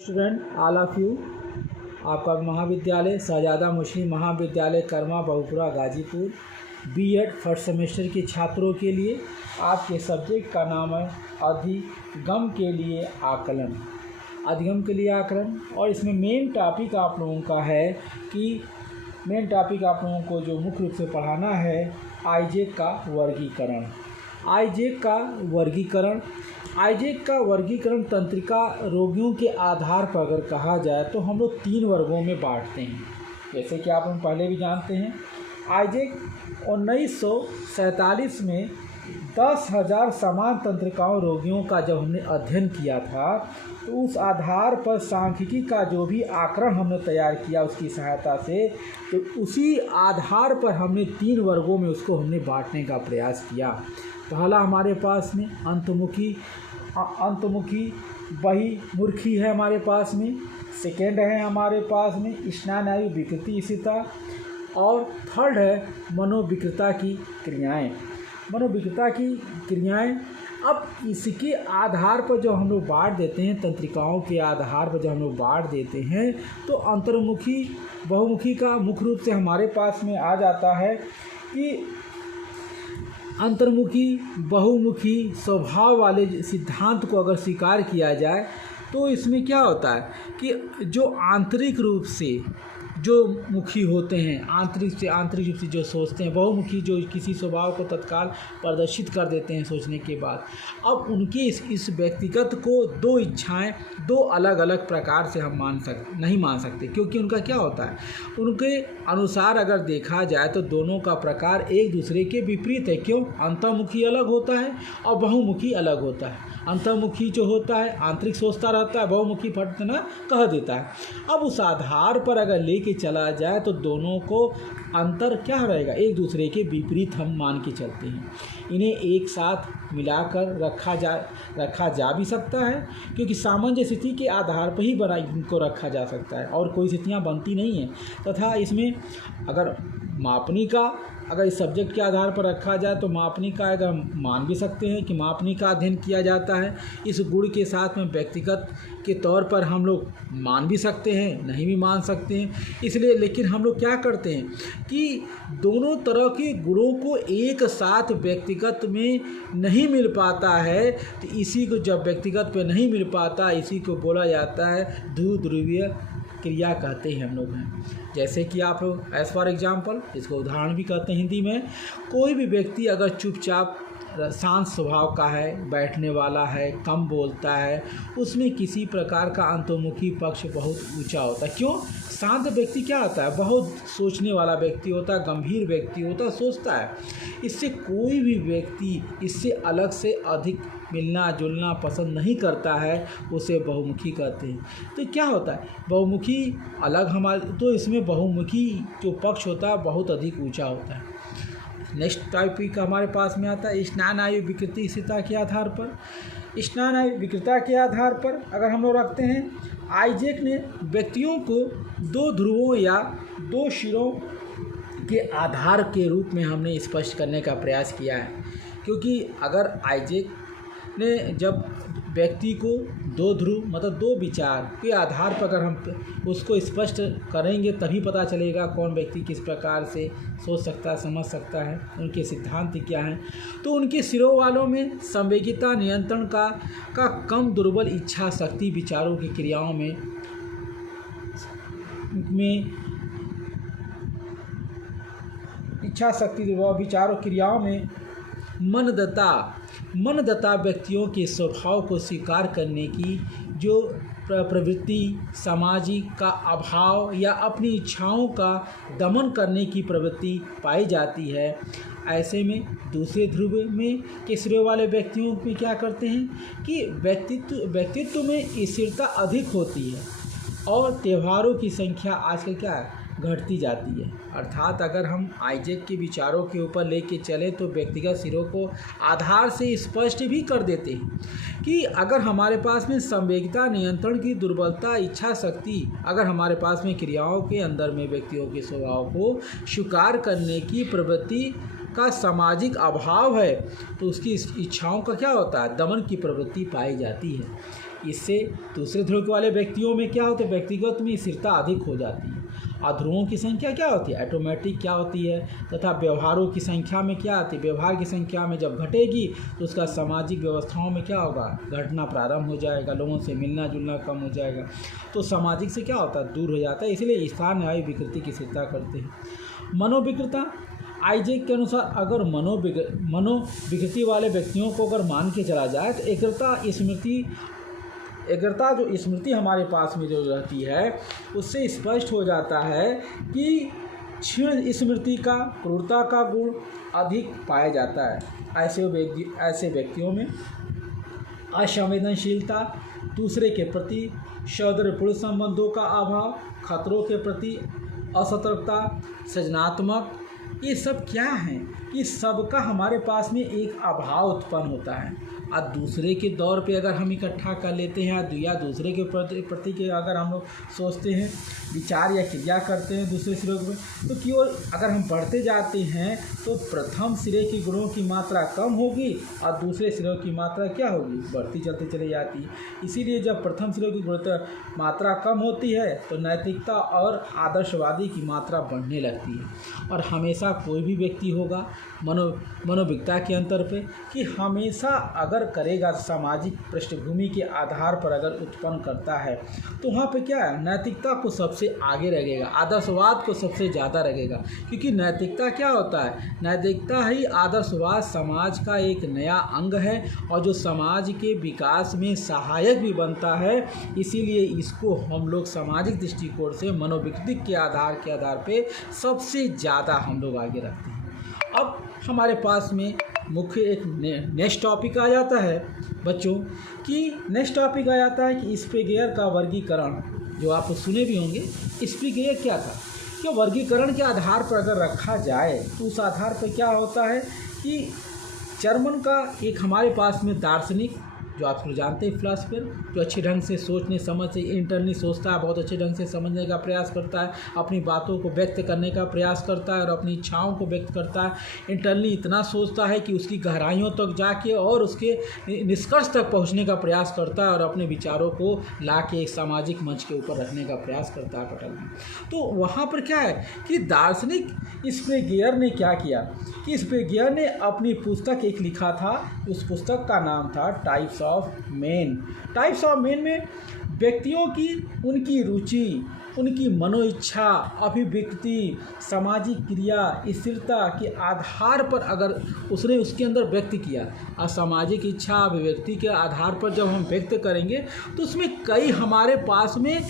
Student all of you, आपका महाविद्यालय Shahzada Muslim Mahavidyalaya Karma Bahupura Ghazipur BEd first semester के छात्रों के लिए आपके सब्जेक्ट का नाम है अधिगम के लिए आकलन। अधिगम के लिए आकलन, और इसमें मेन टॉपिक आप लोगों का है कि आप लोगों को जो मुख्य रूप से पढ़ाना है आइजेक का वर्गीकरण। आइजेक का वर्गीकरण तंत्रिका रोगियों के आधार पर अगर कहा जाए तो हम लोग 3 वर्गों में बांटते हैं। जैसे कि आप हम पहले भी जानते हैं, आइजेक 1947 में 10,000 समान तंत्रिकाओं रोगियों का जब हमने अध्ययन किया था तो उस आधार पर सांख्यिकी का जो भी आकरण हमने तैयार किया उसकी सहायता से, तो उसी आधार पर हमने 3 वर्गों में उसको हमने बांटने का प्रयास किया। पहला हमारे पास में अंतमुखी बहिर्मुखी है हमारे पास में। सेकेंड है हमारे पास में स्नायु विकृति स्थिरता, और थर्ड है मनोविकृता की क्रियाएं। अब इसके आधार पर जो हम लोग बांट देते हैं, तंत्रिकाओं के आधार पर जब हम लोग बांट देते हैं तो अंतर्मुखी बहुमुखी का मुख्य रूप से हमारे पास में आ जाता है कि अंतर्मुखी बहुमुखी स्वभाव वाले सिद्धांत को अगर स्वीकार किया जाए तो इसमें क्या होता है कि जो आंतरिक रूप से जो मुखी होते हैं, आंतरिक रूप से जो सोचते हैं, बहुमुखी जो किसी स्वभाव को तत्काल प्रदर्शित कर देते हैं सोचने के बाद, अब उनकी इस व्यक्तिगत को 2 इच्छाएं 2 अलग अलग प्रकार से हम नहीं मान सकते, क्योंकि उनका क्या होता है, उनके अनुसार अगर देखा जाए तो दोनों का प्रकार एक दूसरे के विपरीत है। क्यों? अंतर्मुखी अलग होता है और बहुमुखी अलग होता है। अंतर्मुखी जो होता है आंतरिक सोचता रहता है, बहुमुखी फटना कह देता है। अब उस आधार पर अगर लेके चला जाए तो दोनों को अंतर क्या रहेगा, एक दूसरे के विपरीत हम मान के चलते हैं। इन्हें एक साथ मिलाकर रखा जा भी सकता है, क्योंकि सामान्य स्थिति के आधार पर ही इनको रखा जा सकता है और कोई स्थितियाँ बनती नहीं हैं। तथा इसमें अगर मापनी का अगर इस सब्जेक्ट के आधार पर रखा जाए तो मापनी का अगर मान भी सकते हैं कि मापनी का अध्ययन किया जाता है। इस गुण के साथ में व्यक्तिगत के तौर पर हम लोग मान भी सकते हैं, नहीं भी मान सकते हैं। इसलिए लेकिन हम लोग क्या करते हैं कि दोनों तरह के गुणों को एक साथ व्यक्तिगत में नहीं मिल पाता है, तो इसी को जब व्यक्तिगत पे नहीं मिल पाता, इसी को बोला जाता है द्विध्रुवीय क्रिया कहते हैं हम लोग हैं। जैसे कि आप लोग एज फॉर एग्जाम्पल, इसको उदाहरण भी कहते हैं हिंदी में, कोई भी व्यक्ति अगर चुपचाप शांत स्वभाव का है, बैठने वाला है, कम बोलता है, उसमें किसी प्रकार का अंतर्मुखी पक्ष बहुत ऊंचा होता है। क्यों? शांत व्यक्ति क्या होता है, बहुत सोचने वाला व्यक्ति होता है, गंभीर व्यक्ति होता है, सोचता है। इससे कोई भी व्यक्ति इससे अलग से अधिक मिलना जुलना पसंद नहीं करता है, उसे बहुमुखी कहते हैं। तो क्या होता है, बहुमुखी अलग तो इसमें बहुमुखी जो पक्ष होता है बहुत अधिक ऊंचा होता है। नेक्स्ट टॉपिक हमारे पास में आता है स्नायु विकृति स्थिरता के आधार पर। स्नायु विकृता के आधार पर अगर हम लोग रखते हैं, आइजेक ने व्यक्तियों को 2 ध्रुवों या 2 सिरों के आधार के रूप में हमने स्पष्ट करने का प्रयास किया है। क्योंकि अगर आइजेक ने जब व्यक्ति को 2 ध्रुव मतलब 2 विचार के आधार पर अगर हम उसको स्पष्ट करेंगे तभी पता चलेगा कौन व्यक्ति किस प्रकार से सोच सकता है, समझ सकता है, उनके सिद्धांत क्या हैं। तो उनके सिरों वालों में संवेगिता नियंत्रण का कम दुर्बल इच्छा शक्ति विचारों की क्रियाओं में इच्छा शक्ति विचारों क्रियाओं में मनदता व्यक्तियों के स्वभाव को स्वीकार करने की जो प्रवृत्ति, सामाजिक का अभाव या अपनी इच्छाओं का दमन करने की प्रवृत्ति पाई जाती है। ऐसे में दूसरे ध्रुव में के सिरे वाले व्यक्तियों में क्या करते हैं कि व्यक्तित्व में स्थिरता अधिक होती है और त्योहारों की संख्या आजकल क्या है, घटती जाती है। अर्थात अगर हम आइजेक के विचारों के ऊपर लेके चलें तो व्यक्तिगत सिरों को आधार से स्पष्ट भी कर देते हैं कि अगर हमारे पास में संवेगिता नियंत्रण की दुर्बलता, इच्छा शक्ति, अगर हमारे पास में क्रियाओं के अंदर में व्यक्तियों के स्वभाव को स्वीकार करने की प्रवृत्ति का सामाजिक अभाव है तो उसकी इच्छाओं का क्या होता है, दमन की प्रवृत्ति पाई जाती है। इससे दूसरे ध्रुव वाले व्यक्तियों में क्या होता है, व्यक्तिगत में स्थिरता अधिक हो जाती है। और ध्रुवों की संख्या क्या होती है, ऑटोमेटिक क्या होती है, तथा व्यवहारों की संख्या में क्या आती है, व्यवहार की संख्या में जब घटेगी तो उसका सामाजिक व्यवस्थाओं में क्या होगा, घटना प्रारंभ हो जाएगा, लोगों से मिलना जुलना कम हो जाएगा, तो सामाजिक से क्या होता है, दूर हो जाता है। इसलिए स्थान न्याय विकृति की स्थिरता करते हैं। मनोविकृता, आइजैक के अनुसार अगर मनोविकृति वाले व्यक्तियों को अगर मान के चला जाए तो एकाग्रता जो स्मृति हमारे पास में जो रहती है उससे स्पष्ट हो जाता है कि क्षीण स्मृति का, क्रूरता का गुण अधिक पाया जाता है। ऐसे व्यक्तियों में असंवेदनशीलता, दूसरे के प्रति सौहार्दपूर्ण संबंधों का अभाव, खतरों के प्रति असतर्कता, सृजनात्मक, ये सब क्या हैं कि सबका हमारे पास में एक अभाव उत्पन्न होता है। और दूसरे के दौर पे अगर हम इकट्ठा कर लेते हैं या दूसरे के प्रति के अगर हम लोग सोचते हैं, विचार या क्रिया करते हैं दूसरे सिरे में, तो की ओर अगर हम बढ़ते जाते हैं तो प्रथम सिरे के गुणों की मात्रा कम होगी और दूसरे सिरों की मात्रा क्या होगी, बढ़ती चलती चली जाती है। इसीलिए जब प्रथम सिरों की मात्रा कम होती है तो नैतिकता और आदर्शवादी की मात्रा बढ़ने लगती है। और हमेशा कोई भी व्यक्ति होगा मनोविकता के अंतर पे कि हमेशा अगर करेगा सामाजिक पृष्ठभूमि के आधार पर अगर उत्पन्न करता है तो वहाँ पे क्या है, नैतिकता को सबसे आगे रखेगा, आदर्शवाद को सबसे ज़्यादा रखेगा। क्योंकि नैतिकता क्या होता है, नैतिकता ही आदर्शवाद समाज का एक नया अंग है और जो समाज के विकास में सहायक भी बनता है। इसीलिए इसको हम लोग सामाजिक दृष्टिकोण से मनोविकृति के आधार पे सबसे ज़्यादा हम लोग आगे रखते हैं। अब हमारे पास में मुख्य एक नेक्स्ट टॉपिक आ जाता है बच्चों कि नेक्स्ट टॉपिक आ जाता है कि स्पिगेयर का वर्गीकरण, जो आप सुने भी होंगे। स्पिगेयर क्या था, कि वर्गीकरण के आधार पर अगर रखा जाए तो उस आधार पर क्या होता है कि जर्मन का एक हमारे पास में दार्शनिक, जो आप जानते हैं फिलासफर, जो अच्छे ढंग से सोचने समझ से इंटरनली सोचता है, बहुत अच्छे ढंग से समझने का प्रयास करता है, अपनी बातों को व्यक्त करने का प्रयास करता है और अपनी इच्छाओं को व्यक्त करता है। इंटरनली इतना सोचता है कि उसकी गहराइयों तक जाके और उसके निष्कर्ष तक पहुंचने का प्रयास करता है और अपने विचारों को ला के एक सामाजिक मंच के ऊपर रखने का प्रयास करता है पटल में। तो वहाँ पर क्या है कि दार्शनिक स्पिगेयर ने क्या किया कि स्पिगेयर ने अपनी पुस्तक एक लिखा था, उस पुस्तक का नाम था types of main. Types of main में व्यक्तियों की उनकी रुचि, उनकी मनोइच्छा, अभिव्यक्ति, सामाजिक क्रिया, स्थिरता के आधार पर अगर उसने उसके अंदर व्यक्त किया, असामाजिक इच्छा अभिव्यक्ति के आधार पर जब हम व्यक्त करेंगे तो उसमें कई हमारे पास में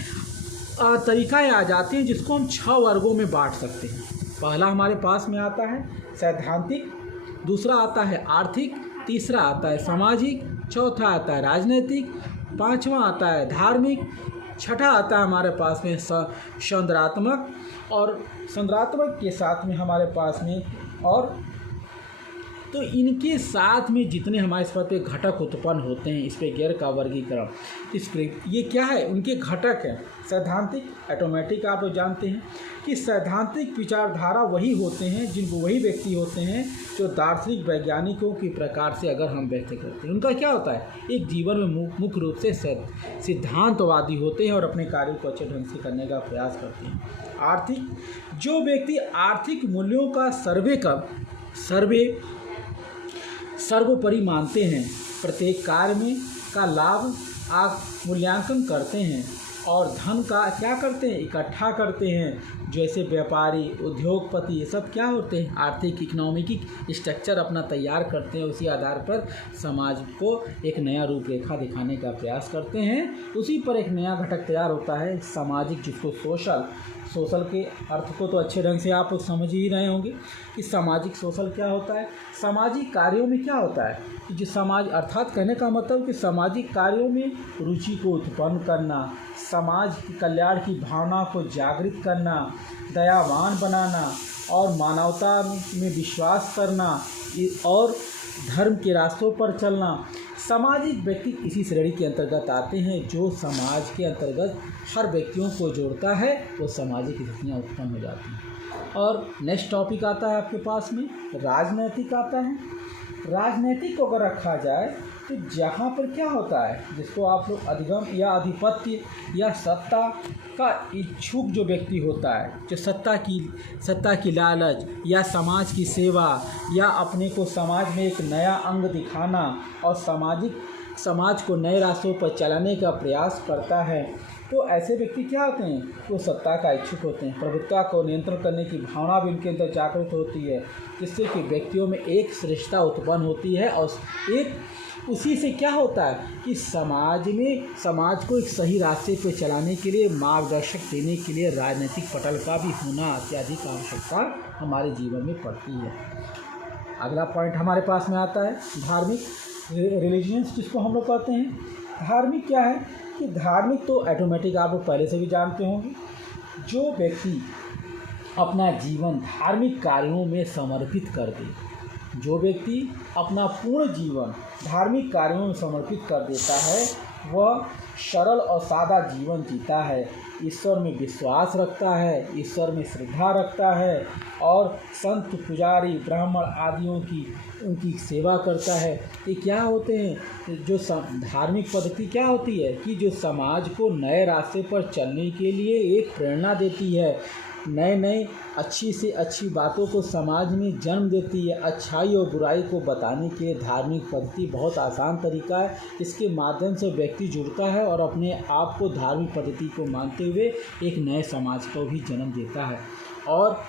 तरीक़ाएँ आ जाती हैं जिसको हम 6 वर्गों में बांट सकते हैं। पहला हमारे पास में आता है सैद्धांतिक, दूसरा आता है आर्थिक, तीसरा आता है सामाजिक, चौथा आता है राजनीतिक, पांचवा आता है धार्मिक, छठा आता है हमारे पास में संदर्भात्मक, और संदर्भात्मक के साथ में हमारे पास में और तो इनके साथ में जितने हमारे इस पर घटक उत्पन्न होते हैं स्पिगेयर का वर्गीकरण, ये क्या है, उनके घटक हैं। सैद्धांतिक, ऑटोमेटिक आप लोग जानते हैं कि सैद्धांतिक विचारधारा वही होते हैं, जिनको वही व्यक्ति होते हैं जो दार्शनिक वैज्ञानिकों के प्रकार से अगर हम व्यक्त करते हैं। उनका क्या होता है, एक जीवन में मुख्य रूप से सिद्धांतवादी होते हैं और अपने कार्यों को अच्छे ढंग से करने का प्रयास करते हैं। आर्थिक, जो व्यक्ति आर्थिक मूल्यों का सर्वोपरि मानते हैं, प्रत्येक कार्य में का लाभ मूल्यांकन करते हैं और धन का क्या करते हैं, इकट्ठा करते हैं। जैसे व्यापारी, उद्योगपति, ये सब क्या होते हैं, आर्थिक इकोनॉमिक स्ट्रक्चर अपना तैयार करते हैं, उसी आधार पर समाज को एक नया रूपरेखा दिखाने का प्रयास करते हैं। उसी पर एक नया घटक तैयार होता है सामाजिक, जिसको सोशल के अर्थ को तो अच्छे ढंग से आप समझ ही रहे होंगे कि सामाजिक सोशल क्या होता है। सामाजिक कार्यों में क्या होता है कि जो समाज, अर्थात कहने का मतलब कि सामाजिक कार्यों में रुचि को उत्पन्न करना, समाज के कल्याण की भावना को जागृत करना, दयावान बनाना और मानवता में विश्वास करना और धर्म के रास्तों पर चलना। सामाजिक व्यक्ति इसी श्रेणी के अंतर्गत आते हैं, जो समाज के अंतर्गत हर व्यक्तियों को जोड़ता है, वो सामाजिक स्थितियाँ उत्पन्न हो जाती हैं। और नेक्स्ट टॉपिक आता है आपके पास में राजनैतिक आता है। राजनीतिक को अगर रखा जाए तो जहाँ पर क्या होता है, जिसको आप लोग अधिगम या आधिपत्य या सत्ता का इच्छुक जो व्यक्ति होता है, जो सत्ता की लालच या समाज की सेवा या अपने को समाज में एक नया अंग दिखाना और समाज को नए रास्तों पर चलाने का प्रयास करता है, तो ऐसे व्यक्ति क्या होते हैं, वो सत्ता का इच्छुक होते हैं। प्रभुत्व को नियंत्रण करने की भावना भी उनके अंदर जागृत होती है, जिससे कि व्यक्तियों में एक श्रेष्ठता उत्पन्न होती है और एक उसी से क्या होता है कि समाज को एक सही रास्ते पर चलाने के लिए मार्गदर्शक देने के लिए राजनीतिक पटल का भी होना अत्यधिक आवश्यकता हमारे जीवन में पड़ती है। अगला पॉइंट हमारे पास में आता है धार्मिक, रिलीजियंस जिसको हम लोग कहते हैं। धार्मिक क्या है कि धार्मिक तो ऑटोमेटिक आप लोग पहले से भी जानते होंगे, जो व्यक्ति अपना जीवन धार्मिक कार्यों में समर्पित कर दे, जो व्यक्ति अपना पूर्ण जीवन धार्मिक कार्यों में समर्पित कर देता है, वह सरल और सादा जीवन जीता है, ईश्वर में विश्वास रखता है, ईश्वर में श्रद्धा रखता है और संत पुजारी ब्राह्मण आदियों की उनकी सेवा करता है। ये क्या होते हैं, जो धार्मिक पद्धति क्या होती है कि जो समाज को नए रास्ते पर चलने के लिए एक प्रेरणा देती है, नए अच्छी से अच्छी बातों को समाज में जन्म देती है। अच्छाई और बुराई को बताने के लिए धार्मिक पद्धति बहुत आसान तरीका है, इसके माध्यम से व्यक्ति जुड़ता है और अपने आप को धार्मिक पद्धति को मानते हुए एक नए समाज को भी जन्म देता है। और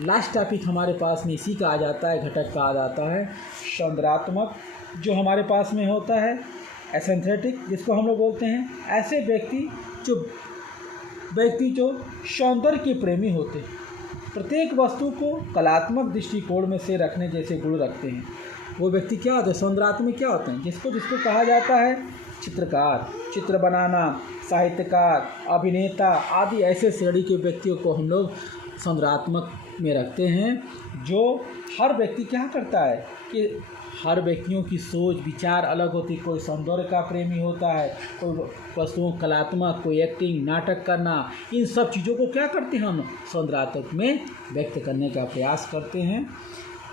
लास्ट टॉपिक हमारे पास में इसी का आ जाता है, घटक का आ जाता है सौंदर्यात्मक, जो हमारे पास में होता है एसेंथेटिक, जिसको हम लोग बोलते हैं ऐसे व्यक्ति जो सौंदर्य के प्रेमी होते हैं, प्रत्येक वस्तु को कलात्मक दृष्टिकोण में से रखने जैसे गुण रखते हैं, वो व्यक्ति क्या होते हैं, सौंदर्यात्मक क्या होते हैं, जिसको कहा जाता है चित्रकार, चित्र बनाना, साहित्यकार, अभिनेता आदि ऐसे श्रेणी के व्यक्तियों को हम लोग सौंदर्यात्मक में रखते हैं। जो हर व्यक्ति क्या करता है कि हर व्यक्तियों की सोच विचार अलग होती है, कोई सौंदर्य का प्रेमी होता है, कोई वस्तुओं कलात्मक, कोई एक्टिंग नाटक करना, इन सब चीज़ों को क्या करते हैं हम सौंदर्यात्मक में व्यक्त करने का प्रयास करते हैं।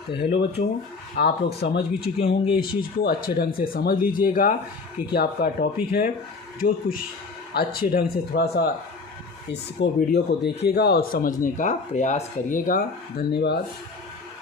तो हेलो बच्चों, आप लोग समझ भी चुके होंगे, इस चीज़ को अच्छे ढंग से समझ लीजिएगा क्योंकि आपका टॉपिक है, जो कुछ अच्छे ढंग से थोड़ा सा इसको वीडियो को देखिएगा और समझने का प्रयास करिएगा। धन्यवाद।